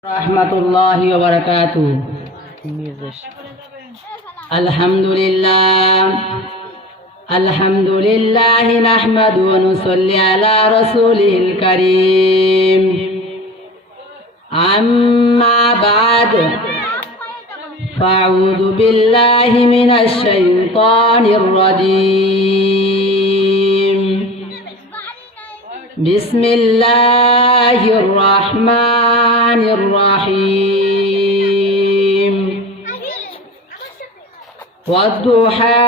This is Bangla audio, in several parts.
rahmatullahi wa barakatuh. Alhamdulillah nahmadu wa nusalli ala rasulihil karim. Amma ba'd. Fa'udhu billahi minash shaitanir rajim. Bismillahirrahmanirrahim. Wadduha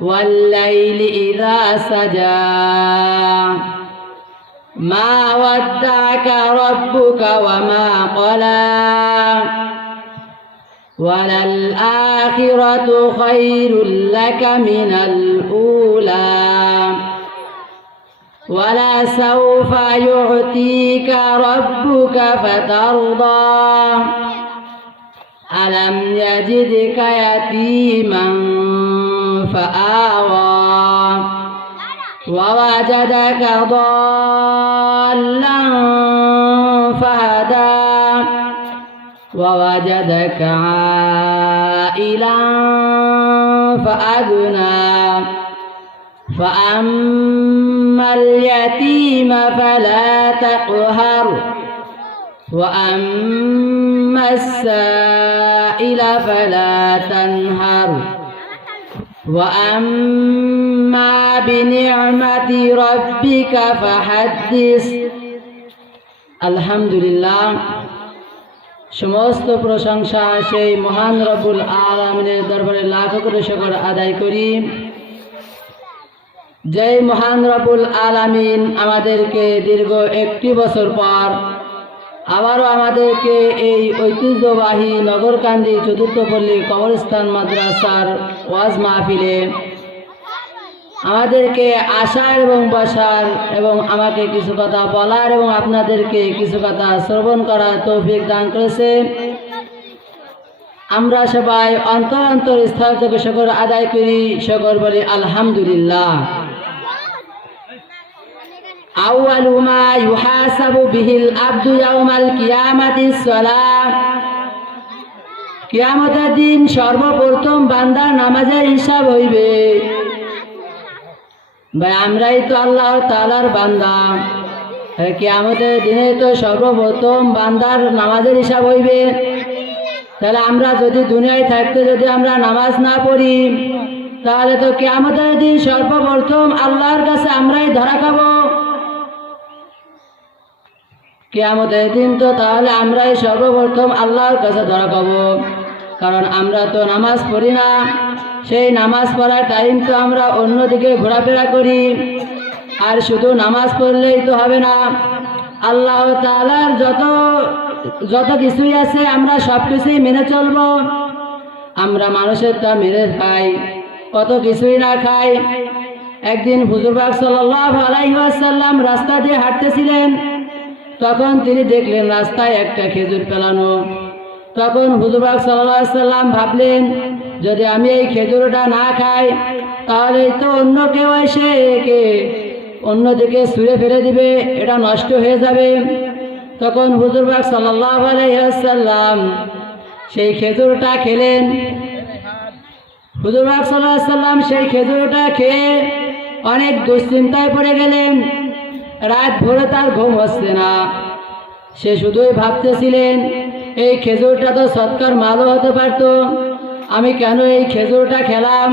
wal-laili idha saja. Ma wadda'aka rabbuka wa ma qala. Walal akhiratu khairul laka minal ula. ولا سوف يعطيك ربك فترضى ألم يجدك يتيما فآوى ووجدك ضالا فهدى ووجدك عائلا فأغنى فأما اليتيم فلا تقهر وأما السائل فلا تنهر وأما بنعمة ربك فحدث আলহামদুলিল্লাহ সমস্ত প্রশংসা সেই মহান রব্বুল আলামিনের দরবারে লাখ কোটি শুকর আদায় করি। জয় মহান রব্বুল আলামিন আমাদেরকে দীর্ঘ 1 বছর পর আবারও আমাদেরকে এই ঐতিহ্যবাহী নগরকান্দি চতুর্থপল্লী কবরস্থান মাদ্রাসার ওয়াজ মাহফিলে আমাদেরকে আসার এবং বসার এবং আমাকে কিছু কথা বলার এবং আপনাদেরকে কিছু কথা শ্রবণ করার তৌফিক দান করেছে। আমরা সবাই অন্তর স্থল থেকে শুকর আদায় করি, শুকর বলি আলহামদুলিল্লাহ। আউয়ালু মা ইউহাসাবু বিহিল আবদু ইয়াউমাল কিয়ামাতিস সালাহ। কিয়ামতের দিন সর্বপ্রথম বান্দার নামাজের হিসাব হইবে। ভাই আমরাই তো আল্লাহ তাআলার বান্দা, কিয়ামতের দিনে তো সর্বপ্রথম বান্দার নামাজের হিসাব হইবে। তাহলে আমরা যদি দুনিয়ায় থাকতে যদি আমরা নামাজ না পড়ি তাহলে তো কিয়ামতের দিন সর্বপ্রথম আল্লাহর কাছে আমরাই ধরা খাবো। কিয়ামতের দিন তো তাহলে আমরাই সর্বপ্রথম আল্লাহর কাছে ধরা খাবো, কারণ আমরা তো নামাজ পড়ি না। সেই নামাজ পড়ার টাইম তো আমরা অন্যদিকে ঘোরাফেরা করি। আর শুধু নামাজ পড়লেই তো হবে না, আল্লাহ তাআলার যত কিছুই আছে আমরা সব কিছুই মেনে চলবো। আমরা মানুষের তা মেনে খাই, কত কিছুই না খাই। একদিন হুজুর পাক সাল্লাল্লাহু আলাইহি ওয়াসাল্লাম রাস্তা দিয়ে হাঁটতেছিলেন, তখন তিনি দেখলেন রাস্তায় একটা খেজুর ফেলানো। তখন হুজুর পাক সাল্লাল্লাহু আলাইহি ওয়াসাল্লাম ভাবলেন, যদি আমি এই খেজুরটা না খাই তাহলে তো অন্য কেউ এসে একে অন্যদিকে ছুঁড়ে ফেলে দিবে, এটা নষ্ট হয়ে যাবে। তখন হুজুর পাক সাল্লাল্লাহু আলাইহি ওয়াসাল্লাম সেই খেজুরটা খেলেন। হুজুর পাক সাল্লাল্লাহু আলাইহি ওয়াসাল্লাম সেই খেজুরটা খেয়ে অনেক দুশ্চিন্তায় পড়ে গেলেন। রাত ভরে তার ঘুম হচ্ছে না। সে শুধুই ভাবতেছিলেন, এই খেজুরটা তো সৎকার মালও হতে পারতো, আমি কেন এই খেজুরটা খেলাম।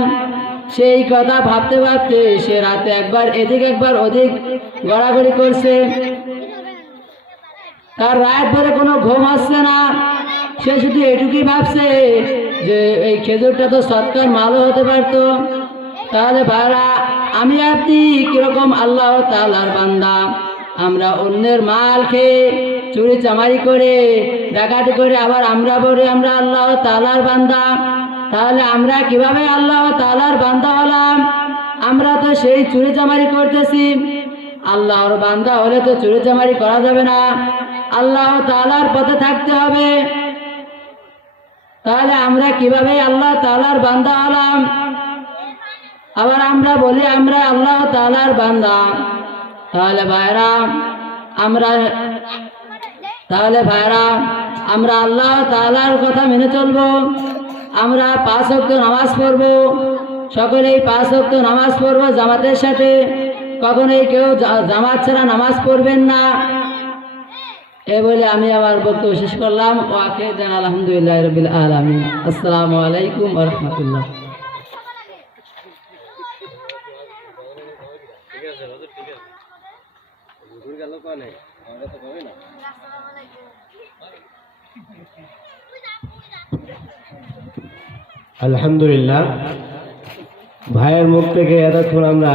সেই কথা ভাবতে ভাবতে সে রাতে একবার এদিক একবার ওদিক গড়াগড়ি করছে। তার রাত ভরে কোনো ঘুম আসছে না। সে শুধু এটুকুই ভাবছে যে এই খেজুরটা তো সৎকার মালও হতে পারতো। তাহলে ভাইরা, আমি আপনি কিরকম আল্লাহ তাআলার বান্দা? আমরা অন্যের মাল খেয়ে চুরি চামারি করে ডাকাতি করে আবার আমরা বলি আমরা আল্লাহ তাআলার বান্দা। তাহলে আমরা কিভাবে আল্লাহ তাআলার বান্দা হলাম? আমরা তো সেই চুরি চামারি করতেছি। আল্লাহর বান্দা হলে তো চুরি চামারি করা যাবে না, আল্লাহ তাআলার পথে থাকতে হবে। তাহলে আমরা কিভাবে আল্লাহ তাআলার বান্দা হলাম? আবার আমরা বলি আমরা আল্লাহ তাআলার বান্দা। তাহলে ভাইরা আমরা তাহলে ভাইরা আমরা আল্লাহ তাআলার কথা মেনে চলবো, আমরা 5 ওয়াক্ত নামাজ পড়বো, সকলেই 5 ওয়াক্ত নামাজ পড়বো জামাতের সাথে, কখনোই কেউ জামাত ছাড়া নামাজ পড়বেন না। এ বলে আমি আমার বক্তব্য শেষ করলাম। ও আখিরান আলহামদুলিল্লাহি রাব্বিল আলামিন। আসসালামু আলাইকুম ওয়া রাহমাতুল্লাহ। আলহামদুলিল্লাহ, ভাইয়ের মুখ থেকে এতক্ষণ আমরা